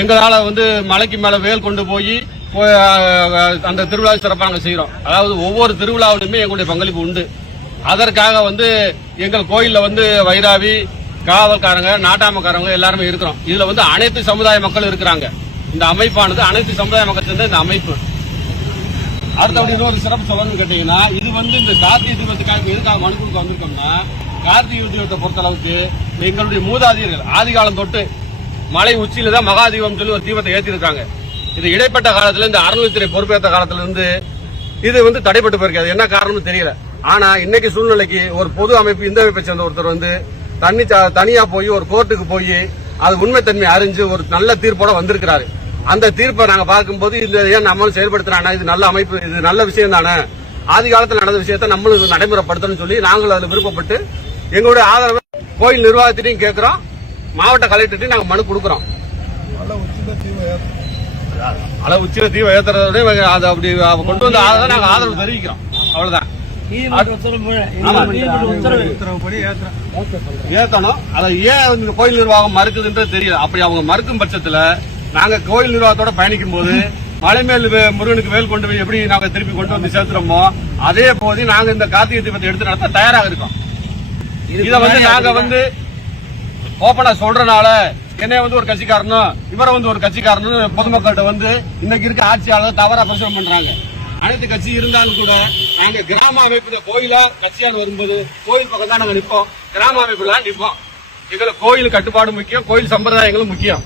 எங்களால் வந்து மலைக்கு மேலே வேல் கொண்டு போய் அந்த திருவிழாவை சிறப்பாக நாங்கள் செய்கிறோம் அதாவது ஒவ்வொரு திருவிழாவிலுமே எங்களுடைய பங்களிப்பு உண்டு. அதற்காக வந்து எங்கள் கோயிலில் வந்து வைராவி காவல்காரங்க நாட்டாமக்காரங்க எல்லாருமே இருக்கிறோம். இதில் வந்து அனைத்து சமுதாய மக்கள் இருக்கிறாங்க. இந்த அமைப்பானது அனைத்து சமுதாய மக்கள் சேர்ந்த இந்த அமைப்பு. அடுத்தபடி இன்னொரு சிறப்பு சொல்லணும்னு கேட்டீங்கன்னா இது வந்து இந்த கார்த்திகை தீபத்துக்காக எதுக்காக மனு கொடுக்க வந்திருக்கோம்னா கார்த்திகை தீபத்தை பொறுத்தளவுக்கு எங்களுடைய மூதாதியர்கள் ஆதிகாலம் தொட்டு மலை உச்சியில தான் மகாதீபம் சொல்லி ஒரு தீபத்தை ஏற்றிருக்காங்க இது இடைப்பட்ட காலத்துல இந்த அறநிலைத்துறை பொறுப்பேற்ற காலத்துல இருந்து இது வந்து தடைப்பட்டு போயிருக்காது என்ன காரணம்னு தெரியல. ஆனா இன்னைக்கு சூழ்நிலைக்கு ஒரு பொது அமைப்பு இந்த அமைப்பை சேர்ந்த ஒருத்தர் வந்து தனி தனியா போய் ஒரு கோர்ட்டுக்கு போய் அது உண்மைத்தன்மை அறிஞ்சு ஒரு நல்ல தீர்ப்போட வந்திருக்கிறாரு. அந்த தீர்ப்பை நாங்க பார்க்கும்போது இந்த ஏன் நம்மளும் செயல்படுத்துறானா? இது நல்ல அமைப்பு இது நல்ல விஷயம் தானே? ஆதி காலத்தில் நடந்த விஷயத்தை நம்மளும் நடைமுறைப்படுத்தணும்னு சொல்லி நாங்களும் அதில் விருப்பப்பட்டு எங்களுடைய ஆதரவை கோயில் நிர்வாகத்திலையும் கேட்கிறோம். மாவட்ட கலெக்டர்ட்டையும் நாங்க மனு கொடுக்குறோம். அளவு உச்சில தீவை ஏத்துறதோட அதை அப்படி கொண்டு வந்து ஆதரவை நாங்க ஆதரவு தெரிவிக்கிறோம். அவ்வளவுதான். ஆமா. ஏத்தணும். அதை ஏன் இந்த கோயில் நிர்வாகம் மறுக்குதுன்றது தெரியல. அப்படி அவங்க மறுக்கும் பட்சத்துல நாங்க கோயில் நிர்வாகத்தோட பயணிக்கும் போது மலைமேல் முருகனுக்கு வேல் கொண்டு போய் எப்படி நாங்க திருப்பி கொண்டு வந்து சேர்த்துறோமோ அதே போது நாங்க இந்த கார்த்திகை தீபத்தை எடுத்து நடத்த தயாராக இருக்கோம். இத வந்து நாங்க வந்து ஓப்பனா சொல்றனால என்னைய வந்து ஒரு கட்சிக்காரனும் இவரை வந்து ஒரு கட்சிக்காரனும் பொதுமக்கள்கிட்ட வந்து இன்னைக்கு இருக்க ஆட்சியாளர் தவறா பிரச்சனை பண்றாங்க. அனைத்து கட்சி இருந்தாலும் கூட நாங்க கிராம அமைப்புல கோயிலா கட்சியால் வரும்போது கோயில் பக்கம் தான் நாங்க நிற்போம் கிராம அமைப்புல நிற்போம் எங்களை கோயில் கட்டுப்பாடு முக்கியம் கோயில் சம்பிரதாயங்களும் முக்கியம்.